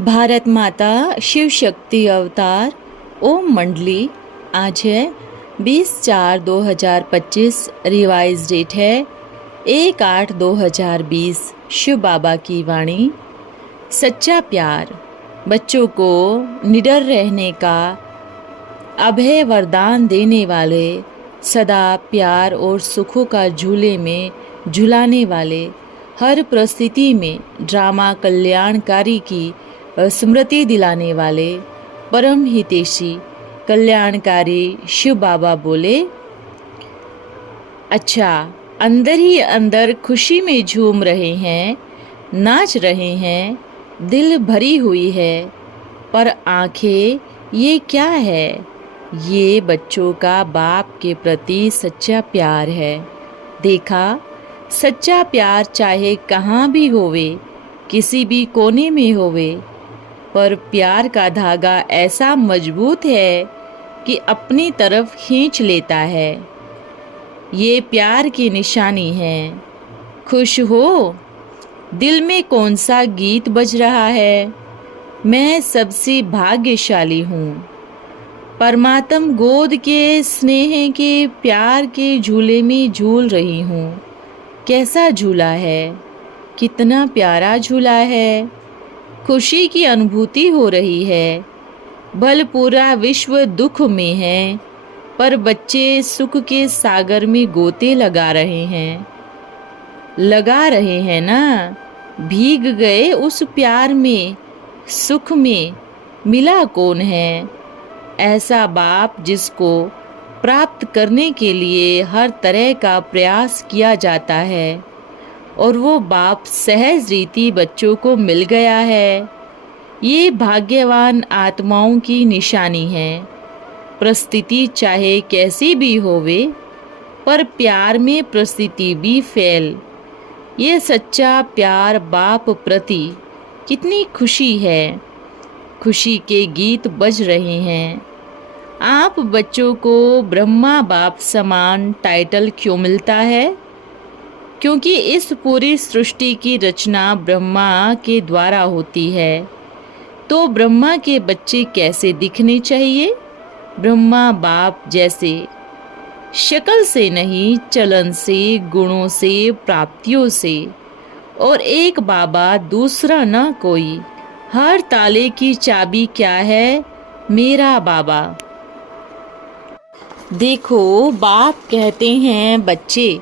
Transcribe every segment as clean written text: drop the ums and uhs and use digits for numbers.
भारत माता शिव शक्ति अवतार ओम मंडली। आज है 20/4/2025। रिवाइज डेट है 1/8/2020। शिव बाबा की वाणी। सच्चा प्यार बच्चों को निडर रहने का अभय वरदान देने वाले, सदा प्यार और सुखों का झूले में झुलाने वाले, हर परिस्थिति में ड्रामा कल्याणकारी की स्मृति दिलाने वाले परम हितैषी कल्याणकारी शिव बाबा बोले, अच्छा अंदर ही अंदर खुशी में झूम रहे हैं, नाच रहे हैं, दिल भरी हुई है, पर आंखें ये क्या है? ये बच्चों का बाप के प्रति सच्चा प्यार है। देखा, सच्चा प्यार चाहे कहाँ भी होवे, किसी भी कोने में होवे, पर प्यार का धागा ऐसा मजबूत है कि अपनी तरफ खींच लेता है। ये प्यार की निशानी है। खुश हो? दिल में कौन सा गीत बज रहा है? मैं सबसे भाग्यशाली हूँ। परमात्म गोद के स्नेह के प्यार के झूले में झूल रही हूँ। कैसा झूला है, कितना प्यारा झूला है। खुशी की अनुभूति हो रही है। भल पूरा विश्व दुख में है, पर बच्चे सुख के सागर में गोते लगा रहे हैं ना। भीग गए उस प्यार में, सुख में मिला कौन है? ऐसा बाप जिसको प्राप्त करने के लिए हर तरह का प्रयास किया जाता है, और वो बाप सहज रीति बच्चों को मिल गया है। ये भाग्यवान आत्माओं की निशानी है। परिस्थिति चाहे कैसी भी होवे, पर प्यार में परिस्थिति भी फेल। ये सच्चा प्यार बाप प्रति कितनी खुशी है। खुशी के गीत बज रहे हैं। आप बच्चों को ब्रह्मा बाप समान टाइटल क्यों मिलता है? क्योंकि इस पूरी सृष्टि की रचना ब्रह्मा के द्वारा होती है। तो ब्रह्मा के बच्चे कैसे दिखने चाहिए? ब्रह्मा बाप जैसे, शक्ल से नहीं, चलन से, गुणों से, प्राप्तियों से। और एक बाबा दूसरा न कोई। हर ताले की चाबी क्या है? मेरा बाबा। देखो, बाप कहते हैं बच्चे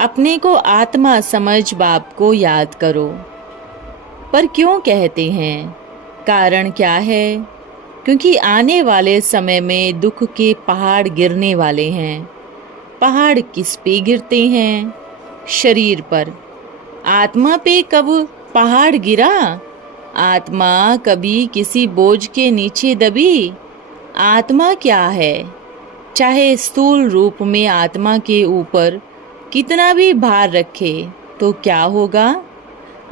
अपने को आत्मा समझ बाप को याद करो। पर क्यों कहते हैं? कारण क्या है? क्योंकि आने वाले समय में दुख के पहाड़ गिरने वाले हैं। पहाड़ किस पे गिरते हैं? शरीर पर। आत्मा पे कब पहाड़ गिरा? आत्मा कभी किसी बोझ के नीचे दबी? आत्मा क्या है? चाहे स्थूल रूप में आत्मा के ऊपर कितना भी भार रखे तो क्या होगा?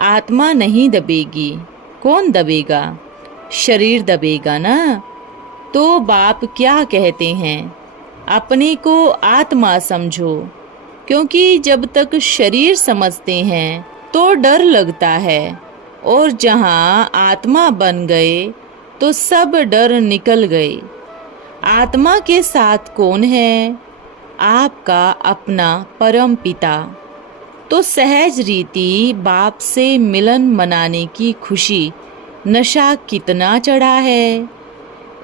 आत्मा नहीं दबेगी। कौन दबेगा? शरीर दबेगा ना। तो बाप क्या कहते हैं? अपने को आत्मा समझो। क्योंकि जब तक शरीर समझते हैं तो डर लगता है, और जहाँ आत्मा बन गए तो सब डर निकल गए। आत्मा के साथ कौन है? आपका अपना परम पिता। तो सहज रीति बाप से मिलन मनाने की खुशी, नशा कितना चढ़ा है।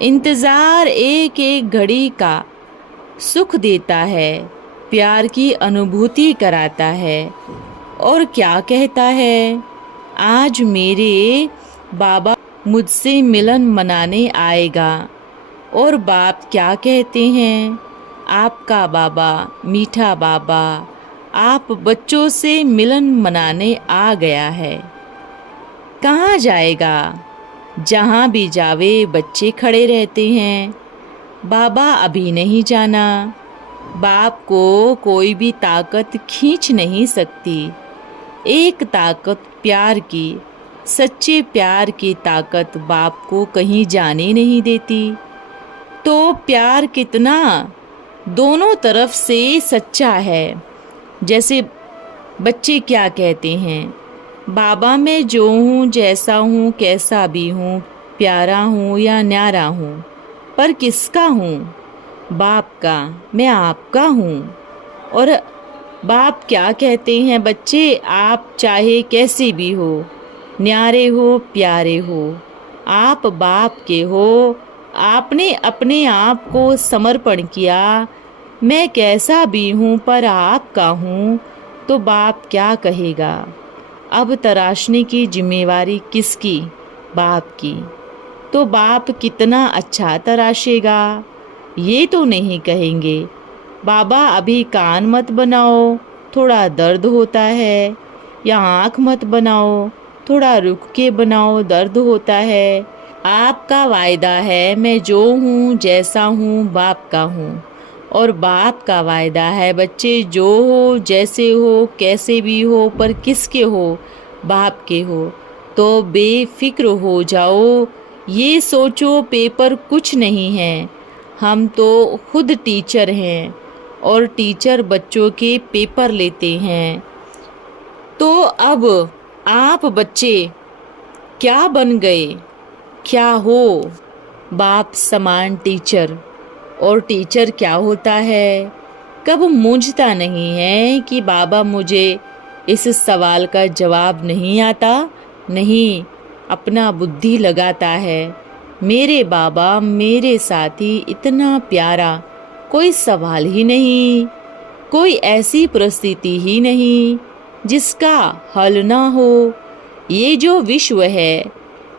इंतज़ार एक एक घड़ी का सुख देता है, प्यार की अनुभूति कराता है। और क्या कहता है? आज मेरे बाबा मुझसे मिलन मनाने आएगा। और बाप क्या कहते हैं? आपका बाबा, मीठा बाबा, आप बच्चों से मिलन मनाने आ गया है। कहाँ जाएगा? जहाँ भी जावे बच्चे खड़े रहते हैं। बाबा अभी नहीं जाना। बाप को कोई भी ताकत खींच नहीं सकती। एक ताकत प्यार की, सच्चे प्यार की ताकत बाप को कहीं जाने नहीं देती। तो प्यार कितना दोनों तरफ से सच्चा है। जैसे बच्चे क्या कहते हैं, बाबा मैं जो हूँ जैसा हूँ कैसा भी हूँ, प्यारा हूँ या न्यारा हूँ, पर किसका हूँ? बाप का, मैं आपका हूँ। और बाप क्या कहते हैं बच्चे, आप चाहे कैसे भी हो, न्यारे हो प्यारे हो, आप बाप के हो। आपने अपने आप को समर्पण किया, मैं कैसा भी हूँ पर आपका हूँ, तो बाप क्या कहेगा? अब तराशने की जिम्मेवारी किसकी? बाप की। तो बाप कितना अच्छा तराशेगा, ये तो नहीं कहेंगे बाबा अभी कान मत बनाओ, थोड़ा दर्द होता है, या आँख मत बनाओ, थोड़ा रुक के बनाओ, दर्द होता है। आपका वायदा है मैं जो हूँ जैसा हूँ बाप का हूँ, और बाप का वायदा है बच्चे जो हो जैसे हो कैसे भी हो पर किसके हो? बाप के हो। तो बेफिक्र हो जाओ, ये सोचो पेपर कुछ नहीं है, हम तो खुद टीचर हैं और टीचर बच्चों के पेपर लेते हैं। तो अब आप बच्चे क्या बन गए, क्या हो? बाप समान टीचर। और टीचर क्या होता है? कब मूंझता नहीं है कि बाबा मुझे इस सवाल का जवाब नहीं आता, नहीं, अपना बुद्धि लगाता है। मेरे बाबा मेरे साथी इतना प्यारा, कोई सवाल ही नहीं, कोई ऐसी परिस्थिति ही नहीं जिसका हल ना हो। ये जो विश्व है,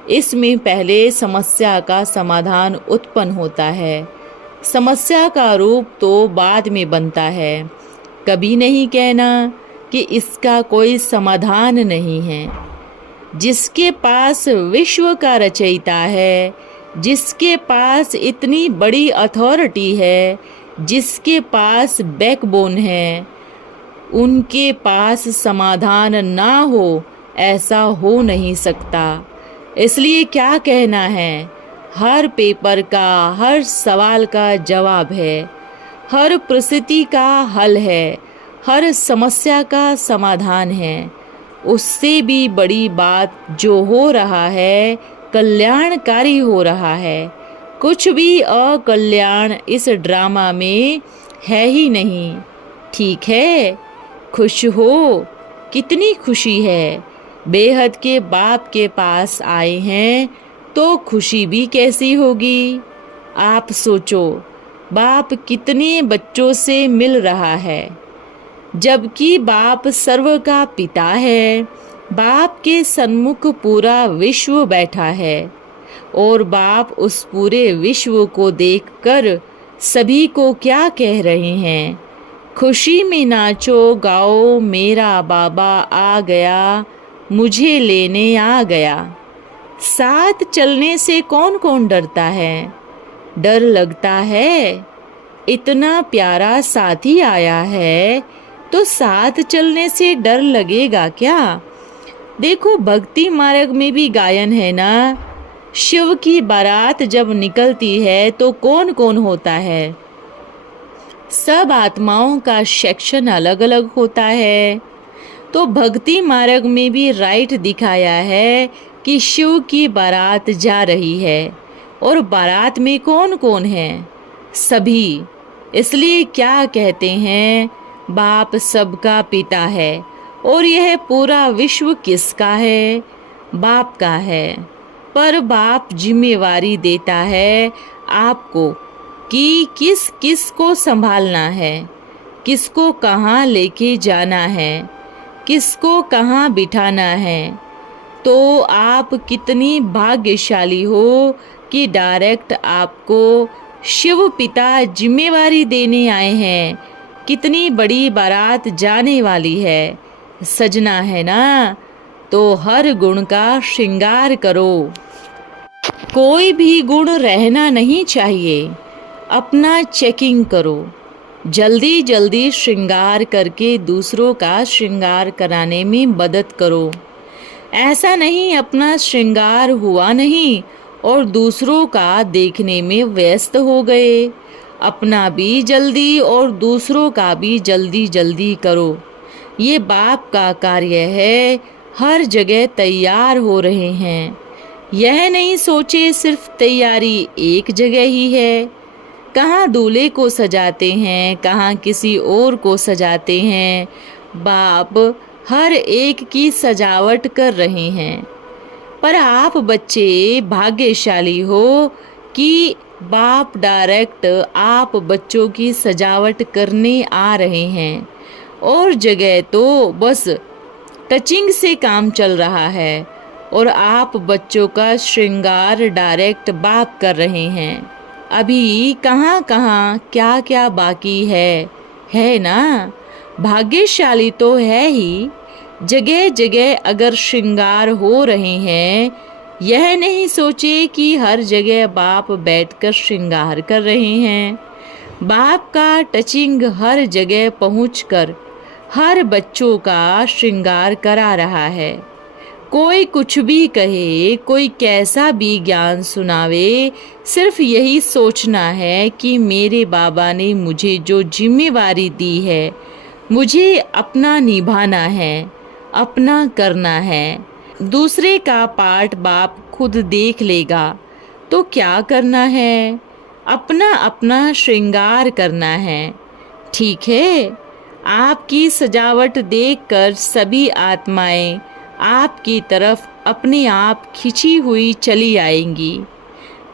इसमें पहले समस्या का समाधान उत्पन्न होता है, समस्या का रूप तो बाद में बनता है। कभी नहीं कहना कि इसका कोई समाधान नहीं है। जिसके पास विश्व का रचयिता है, जिसके पास इतनी बड़ी अथॉरिटी है, जिसके पास बैकबोन है, उनके पास समाधान ना हो ऐसा हो नहीं सकता। इसलिए क्या कहना है, हर पेपर का, हर सवाल का जवाब है, हर परिस्थिति का हल है, हर समस्या का समाधान है। उससे भी बड़ी बात जो हो रहा है कल्याणकारी हो रहा है। कुछ भी अकल्याण इस ड्रामा में है ही नहीं। ठीक है, खुश हो, कितनी खुशी है। बेहद के बाप के पास आए हैं तो खुशी भी कैसी होगी। आप सोचो, बाप कितने बच्चों से मिल रहा है, जबकि बाप सर्व का पिता है। बाप के सन्मुख पूरा विश्व बैठा है और बाप उस पूरे विश्व को देखकर सभी को क्या कह रहे हैं? खुशी में नाचो गाओ, मेरा बाबा आ गया, मुझे लेने आ गया। साथ चलने से कौन कौन डरता है? डर लगता है। इतना प्यारा साथी आया है तो साथ चलने से डर लगेगा क्या? देखो भक्ति मार्ग में भी गायन है ना, शिव की बारात जब निकलती है तो कौन कौन होता है? सब आत्माओं का सेक्शन अलग अलग होता है। तो भक्ति मार्ग में भी राइट दिखाया है कि शिव की बारात जा रही है, और बारात में कौन कौन है? सभी। इसलिए क्या कहते हैं, बाप सबका पिता है, और यह पूरा विश्व किसका है? बाप का है। पर बाप जिम्मेवारी देता है आपको कि किस किस को संभालना है, किसको कहाँ लेके जाना है, किसको कहाँ बिठाना है। तो आप कितनी भाग्यशाली हो कि डायरेक्ट आपको शिव पिता जिम्मेवारी देने आए हैं। कितनी बड़ी बारात जाने वाली है, सजना है ना, तो हर गुण का श्रृंगार करो। कोई भी गुण रहना नहीं चाहिए। अपना चेकिंग करो, जल्दी जल्दी श्रृंगार करके दूसरों का श्रृंगार कराने में मदद करो। ऐसा नहीं अपना श्रृंगार हुआ नहीं और दूसरों का देखने में व्यस्त हो गए। अपना भी जल्दी और दूसरों का भी जल्दी जल्दी करो। ये बाप का कार्य है। हर जगह तैयार हो रहे हैं। यह नहीं सोचे सिर्फ तैयारी एक जगह ही है। कहाँ दूल्हे को सजाते हैं, कहाँ किसी और को सजाते हैं। बाप हर एक की सजावट कर रहे हैं। पर आप बच्चे भाग्यशाली हो कि बाप डायरेक्ट आप बच्चों की सजावट करने आ रहे हैं। और जगह तो बस टचिंग से काम चल रहा है और आप बच्चों का श्रृंगार डायरेक्ट बाप कर रहे हैं। अभी कहाँ कहाँ क्या क्या बाकी है ना। भाग्यशाली तो है ही। जगह जगह अगर श्रृंगार हो रहे हैं, यह नहीं सोचे कि हर जगह बाप बैठकर श्रृंगार कर रहे हैं। बाप का टचिंग हर जगह पहुंचकर हर बच्चों का श्रृंगार करा रहा है। कोई कुछ भी कहे, कोई कैसा भी ज्ञान सुनावे, सिर्फ यही सोचना है कि मेरे बाबा ने मुझे जो जिम्मेवारी दी है, मुझे अपना निभाना है, अपना करना है। दूसरे का पार्ट बाप खुद देख लेगा। तो क्या करना है? अपना अपना श्रृंगार करना है। ठीक है। आपकी सजावट देखकर सभी आत्माएं आपकी तरफ अपने आप खिंची हुई चली आएंगी।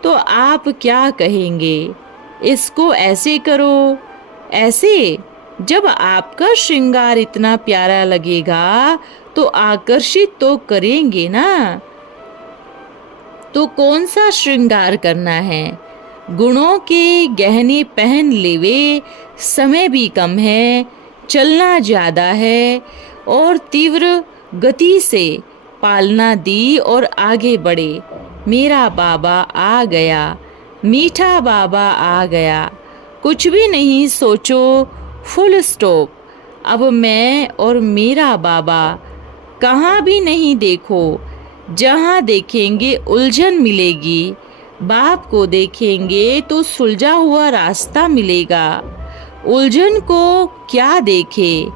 तो आप क्या कहेंगे? इसको ऐसे करो, ऐसे। जब आपका श्रृंगार इतना प्यारा लगेगा तो आकर्षित तो करेंगे ना। तो कौन सा श्रृंगार करना है? गुणों के गहने पहन लेवे, समय भी कम है, चलना ज़्यादा है और तीव्र गति से पालना दी और आगे बढ़े। मेरा बाबा आ गया, मीठा बाबा आ गया। कुछ भी नहीं सोचो, फुल स्टॉप। अब मैं और मेरा बाबा कहाँ भी नहीं देखो। जहाँ देखेंगे उलझन मिलेगी। बाप को देखेंगे तो सुलझा हुआ रास्ता मिलेगा। उलझन को क्या देखे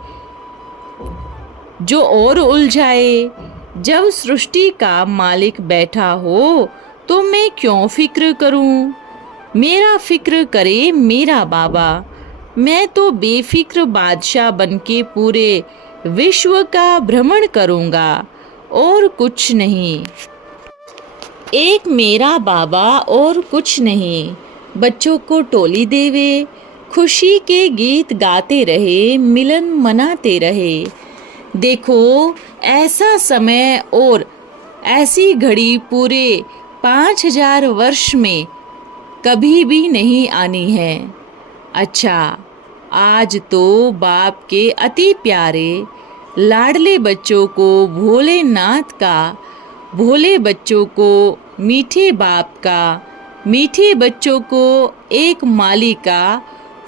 जो और उलझाए। जब सृष्टि का मालिक बैठा हो तो मैं क्यों फिक्र करूं? मेरा फिक्र करे मेरा बाबा। मैं तो बेफिक्र बादशाह बनके पूरे विश्व का भ्रमण करूंगा और कुछ नहीं। एक मेरा बाबा और कुछ नहीं। बच्चों को टोली देवे, खुशी के गीत गाते रहे, मिलन मनाते रहे। देखो ऐसा समय और ऐसी घड़ी पूरे 5000 वर्ष में कभी भी नहीं आनी है। अच्छा, आज तो बाप के अति प्यारे लाडले बच्चों को भोलेनाथ का, भोले बच्चों को मीठे बाप का, मीठे बच्चों को एक माली का,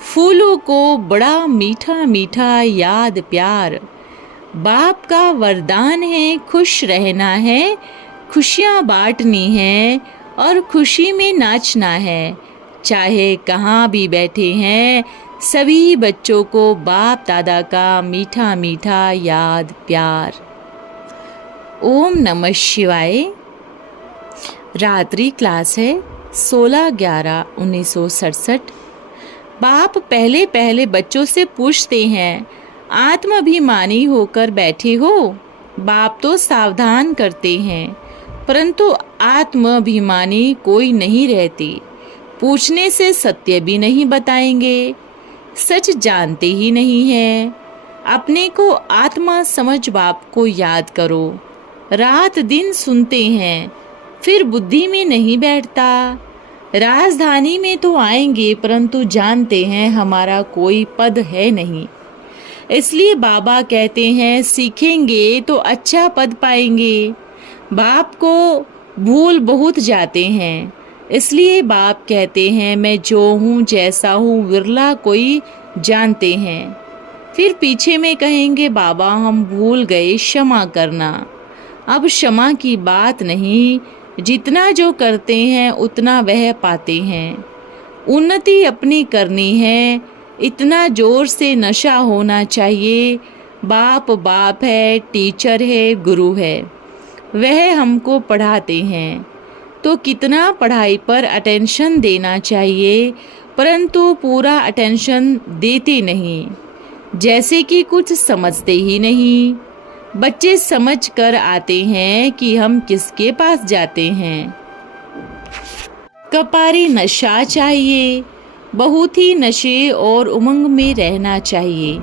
फूलों को बड़ा मीठा मीठा याद प्यार। बाप का वरदान है खुश रहना है, खुशियाँ बांटनी है और खुशी में नाचना है। चाहे कहाँ भी बैठे हैं, सभी बच्चों को बाप दादा का मीठा मीठा याद प्यार। ओम नमः शिवाय। रात्रि क्लास है 16/11/1967। बाप पहले पहले बच्चों से पूछते हैं, आत्माभिमानी होकर बैठे हो? बाप तो सावधान करते हैं, परंतु आत्माभिमानी कोई नहीं रहती। पूछने से सत्य भी नहीं बताएंगे, सच जानते ही नहीं हैं। अपने को आत्मा समझ बाप को याद करो। रात दिन सुनते हैं, फिर बुद्धि में नहीं बैठता। राजधानी में तो आएंगे, परंतु जानते हैं हमारा कोई पद है नहीं। इसलिए बाबा कहते हैं सीखेंगे तो अच्छा पद पाएंगे। बाप को भूल बहुत जाते हैं, इसलिए बाप कहते हैं मैं जो हूँ जैसा हूँ विरला कोई जानते हैं। फिर पीछे में कहेंगे बाबा हम भूल गए, क्षमा करना। अब क्षमा की बात नहीं, जितना जो करते हैं उतना वह पाते हैं। उन्नति अपनी करनी है, इतना जोर से नशा होना चाहिए। बाप बाप है, टीचर है, गुरु है, वह हमको पढ़ाते हैं तो कितना पढ़ाई पर अटेंशन देना चाहिए, परंतु पूरा अटेंशन देते नहीं, जैसे कि कुछ समझते ही नहीं। बच्चे समझ कर आते हैं कि हम किसके पास जाते हैं। कपारी नशा चाहिए, बहुत ही नशे और उमंग में रहना चाहिए।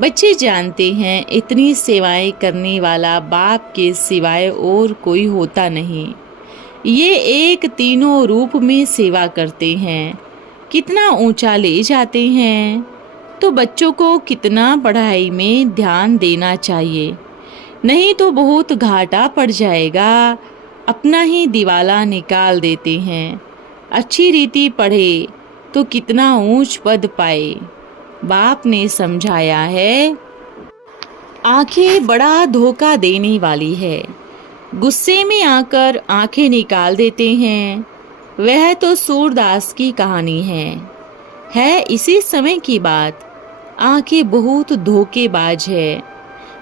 बच्चे जानते हैं इतनी सेवाएं करने वाला बाप के सिवाय और कोई होता नहीं। ये एक तीनों रूप में सेवा करते हैं, कितना ऊंचा ले जाते हैं। तो बच्चों को कितना पढ़ाई में ध्यान देना चाहिए, नहीं तो बहुत घाटा पड़ जाएगा। अपना ही दिवाला निकाल देते हैं। अच्छी रीति पढ़े तो कितना ऊंच पद पाए। बाप ने समझाया है, आंखें बड़ा धोखा देने वाली है। गुस्से में आकर आंखें निकाल देते हैं। वह तो सूरदास की कहानी है इसी समय की बात। आंखें बहुत धोखेबाज है,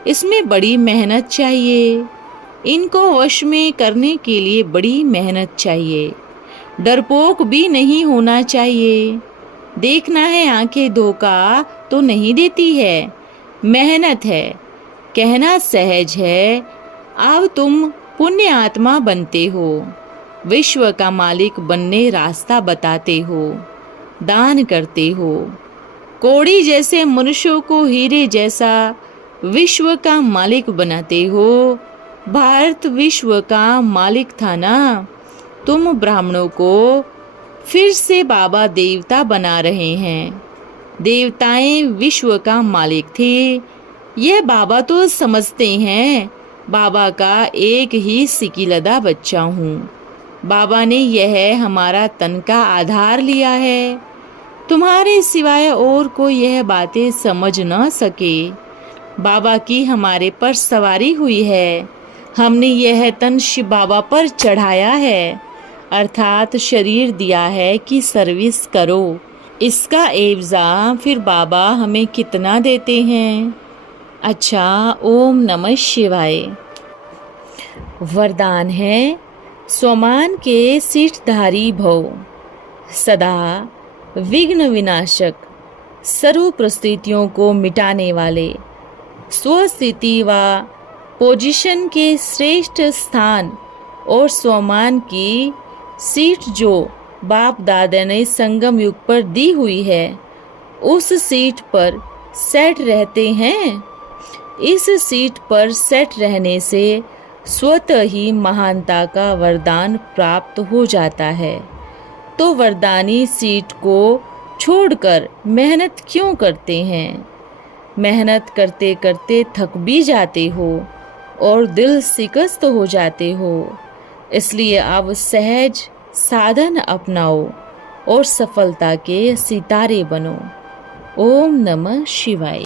इसमें बड़ी मेहनत चाहिए। इनको वश में करने के लिए बड़ी मेहनत चाहिए। डरपोक भी नहीं होना चाहिए। देखना है आंखें धोखा तो नहीं देती है, मेहनत है। कहना सहज है, अब तुम पुण्य आत्मा बनते हो, विश्व का मालिक बनने रास्ता बताते हो, दान करते हो। कौड़ी जैसे मनुष्यों को हीरे जैसा विश्व का मालिक बनाते हो। भारत विश्व का मालिक था ना, तुम ब्राह्मणों को फिर से बाबा देवता बना रहे हैं। देवताएं विश्व का मालिक थे, यह बाबा तो समझते हैं। बाबा का एक ही सिकिलदा बच्चा हूँ। बाबा ने यह हमारा तन का आधार लिया है। तुम्हारे सिवाय और कोई यह बातें समझ न सके। बाबा की हमारे पर सवारी हुई है। हमने यह तन शिव बाबा पर चढ़ाया है, अर्थात शरीर दिया है कि सर्विस करो। इसका एवजा फिर बाबा हमें कितना देते हैं। अच्छा, ओम नमः शिवाय। वरदान है, स्वमान के सीठधारी भव, सदा विघ्न विनाशक, सर्व परिस्थितियों को मिटाने वाले, स्वस्थिति व पोजीशन के श्रेष्ठ स्थान और स्वमान की सीट जो बाप दादा ने संगम युग पर दी हुई है, उस सीट पर सेट रहते हैं। इस सीट पर सेट रहने से स्वतः ही महानता का वरदान प्राप्त हो जाता है। तो वरदानी सीट को छोड़कर मेहनत क्यों करते हैं? मेहनत करते करते थक भी जाते हो और दिल शिकस्त हो जाते हो। इसलिए अब सहज साधन अपनाओ और सफलता के सितारे बनो। ओम नमः शिवाय।